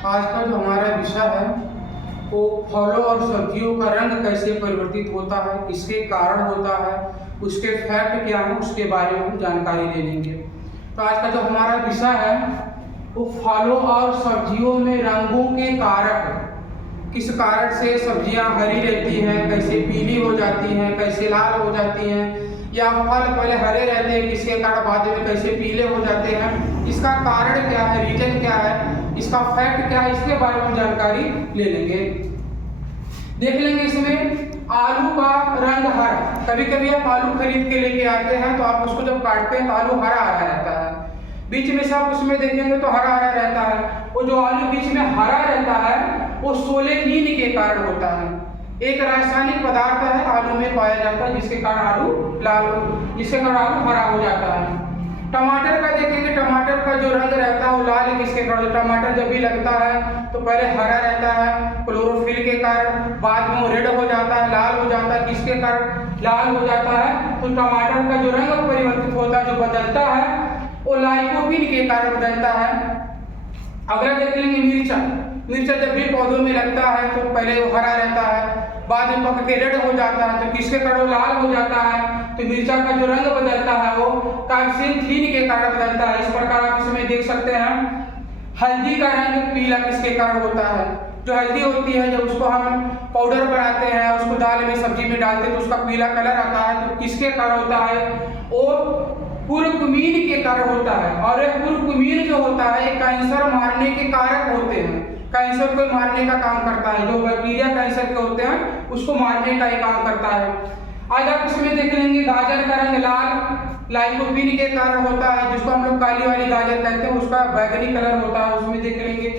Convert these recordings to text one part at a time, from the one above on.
आज का जो हमारा विषय है वो फलों और सब्जियों का रंग कैसे परिवर्तित होता है, किसके कारण होता है, उसके फैक्ट क्या है, उसके बारे में हम जानकारी ले लेंगे। तो आज का जो हमारा विषय है वो फलों और सब्जियों में रंगों के कारक, किस कारण से सब्जियां हरी रहती हैं, कैसे पीली हो जाती हैं, कैसे लाल हो जाती हैं, या फल पहले हरे रहते हैं किसके कारण बाद में कैसे पीले हो जाते हैं, इसका कारण क्या है, रीजन क्या है, इसका फैक्ट क्या है, इसके बारे में जानकारी ले लेंगे। देख लेंगे इसमें आलू का रंग हरा। कभी कभी आप आलू खरीद के लेके आते हैं तो आप उसको जब काटते हैं तो आलू हरा हरा रहता है, बीच में से आप उसमें देखेंगे तो हरा हरा रहता है। वो जो आलू बीच में हरा रहता है वो सोलेनिन के कारण होता है। एक रासायनिक पदार्थ है आलू में पाया जाता है जिसके कारण आलू लाल, जिसके कारण आलू हरा हो जाता है। टमाटर का देखेंगे, टमाटर का जो रंग रहता है वो लाल किसके कारण, टमाटर जब भी लगता है तो पहले हरा रहता है क्लोरोफिल के कारण, बाद में वो रेड हो जाता है, लाल हो जाता है, किसके कारण लाल हो जाता है। तो टमाटर का जो रंग परिवर्तित होता है, जो बदलता है, वो लाइकोपीन के कारण बदलता है। अगला देख लेंगे मिर्चा। मिर्चा जब भी पौधों में लगता है तो पहले वो हरा रहता है, बाद में पक के रेड हो जाता है, तो किसके कारण लाल हो जाता है। तो मिर्चा का जो रंग बदलता है वो कार्बोक्सिलिन के कारण बदलता है। इस प्रकार आप इसमें देख सकते हैं। हल्दी का रंग पीला किसके कारण होता है, जो हल्दी होती है जब उसको हम पाउडर बनाते हैं, उसको दाल में सब्जी में डालते हैं तो उसका पीला कलर आता है, तो किसके कारण होता है, वो कुर्कुमीन के कारण होता है। और एक कुर्कुमीन जो होता है एक कैंसर मारने के कारक होते हैं, कैंसर को मारने का काम करता है, जो बैक्टीरिया कैंसर के होते हैं उसको मारने का ही काम करता है। आज आप इसमें देख लेंगे गाजर का रंग लाल लाइकोपीन के कारण होता है, जिसको हम लोग काली वाली गाजर कहते हैं, उसका बैगनी कलर होता है, उसमें देख लेंगे।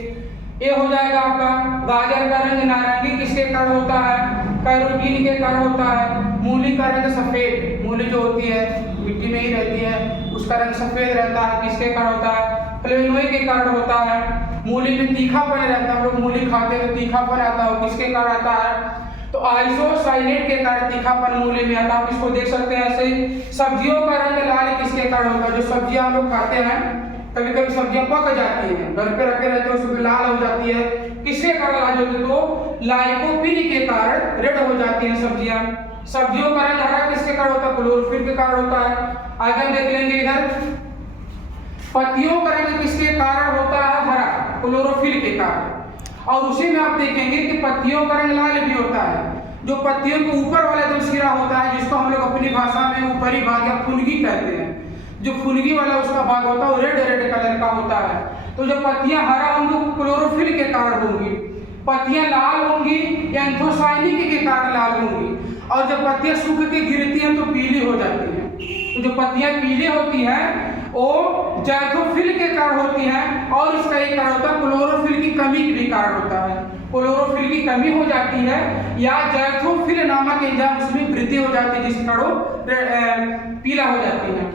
ये हो जाएगा आपका गाजर का रंग नारंगी किसके कारण होता है, कैरोटीन के कारण होता है। मूली का रंग सफेद, मूली जो होती है मिट्टी में ही रहती है, उसका रंग सफेद रहता है, किसके कारण होता है, फ्लेवोनोइड के कारण होता है। मूली में तीखापन रहता है, हम लोग मूली खाते हैं तो तीखापन आता है, किसके कारण आता है, तो आइसोसाइनेट के कारण तीखापन मूली में आता है। आप इसको देख सकते हैं ऐसे ही। सब्जियों का रंग लाल किसके कारण होता है, जो सब्जियां हम लोग खाते हैं, कभी कभी सब्जियां पक जाती हैं, घर पे रखे रहते हैं, उसमें लाल हो जाती है, किसके कारण लाल होती है, तो लाइकोपीन के कारण रेड हो जाती हैं सब्जियां। सब्जियों का रंग हरा किसके कारण होता है, क्लोरोफिल के कारण होता है। आगे देख लेंगे इधर पत्तियों का रंग किसके कारण होता है, हरा, क्लोरोफिल के कारण। और उसी में आप देखेंगे कि पत्तियों का रंग लाल भी होता है। जो पत्तियों के ऊपर वाला जो सिरा होता है, जिसको हम लोग अपनी भाषा में ऊपरी भाग या फुनगी कहते हैं, जो फुनगी वाला उसका भाग होता है वो रेड रेड कलर का होता है। तो जब पत्तियां हरा होंगी क्लोरोफिल के कारण होंगी, पत्तियां लाल होंगी एंथोसाइनिन के कारण लाल होंगी, और जब पत्तियां सूख के गिरती हैं तो पीली हो जाती हैं। तो जो पत्तियां पीली होती हैं वो जैथोफिल के कारण होती हैं, और इसका एक कारण होता है क्लोरोफिल की कमी के भी कारण होता है। क्लोरोफिल की कमी हो जाती है या जैथोफिल नामक एंजाइम उसमें वृद्धि हो जाती है, जिसके कारण पीला हो जाती है।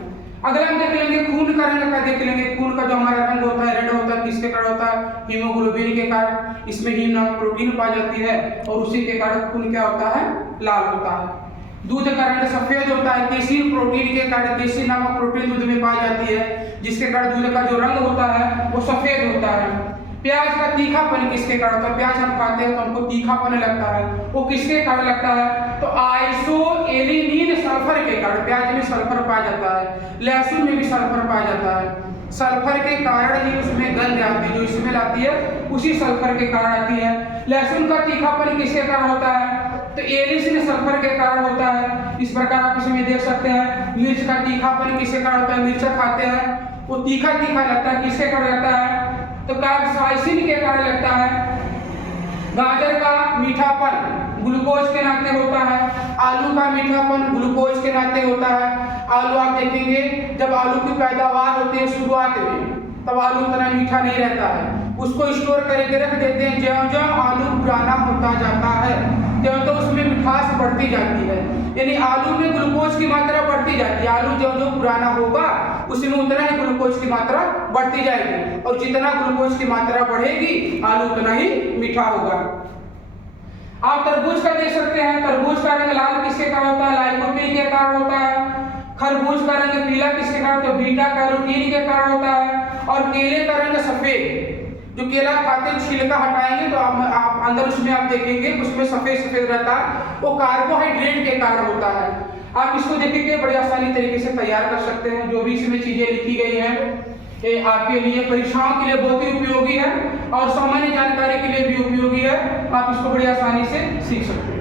अगला हम देख लेंगे खून का रंग का देख लेंगे। खून का जो हमारा रंग होता है रेड होता है, किसके कारण होता है, हीमोग्लोबिन के कारण। इसमें हीम नामक प्रोटीन पाई जाती है और उसी के कारण खून क्या होता है, लाल होता है। दूध का रंग सफेद होता है, केसिन प्रोटीन के कारण, केसिन नामक प्रोटीन दूध में पाई जाती है, जिसके कारण दूध का जो रंग होता है वो सफेद होता है। प्याज का तीखापन किसके कारण होता है, प्याज हम खाते हैं तो हमको तीखापन लगता है, वो किसके कारण लगता है, तो आइसोएलिनिन सल्फर के कारण। प्याज में सल्फर पाया जाता है, लहसुन में भी सल्फर पाया जाता है। सल्फर के कारण ही उसमें गंध आती है, जो स्मेल आती है उसी सल्फर के कारण आती है। लहसुन का तीखापन किसके कारण होता है, तो एलिस में सल्फर के कारण होता है। इस प्रकार आप इसमें देख सकते हैं। मिर्च का तीखापन किसके कारण होता है, मिर्चा खाते हैं वो तीखा तीखा लगता है, किसके कारण लगता है, तो कैप्साइसिन के कारण लगता है। गाजर का मीठापन ग्लूकोज के नाते होता है, आलू का मीठापन ग्लूकोज के नाते होता है। आलू आप देखेंगे जब आलू की पैदावार होती है शुरुआत में, तब आलू इतना मीठा नहीं रहता है, उसको स्टोर करके रख देते हैं। ज्यों-ज्यों आलू पुराना होता जाता है त्यों उसमें मिठास बढ़ती जाती है, यानी आलू में ग्लूकोज की मात्रा बढ़ती जाती है। आलू जो पुराना होगा उसमें उतना ही ग्लूकोज की मात्रा बढ़ती जाएगी, और जितना ग्लूकोज की मात्रा बढ़ेगी आलू उतना ही मीठा होगा। आप तरबूज का देख सकते हैं। तरबूज का रंग लाल किसके कारण होता है, लाइकोपीन के कारण होता है। खरबूज का रंग पीला किसके कारण, तो बीटा कैरोटीन के कारण होता है। और केले का रंग सफेद, जो केला खाते हैं छिलका हटाएंगे तो आप अंदर उसमें आप देखेंगे उसमें सफेद सफेद रहता है, वो कार्बोहाइड्रेट के कारण होता है। आप इसको देखेंगे बड़ी आसानी तरीके से तैयार कर सकते हैं। जो भी इसमें चीजें लिखी गई हैं ये आपके लिए परीक्षाओं के लिए बहुत ही उपयोगी है और सामान्य जानकारी के लिए भी उपयोगी है। आप इसको बड़ी आसानी से सीख सकते हैं।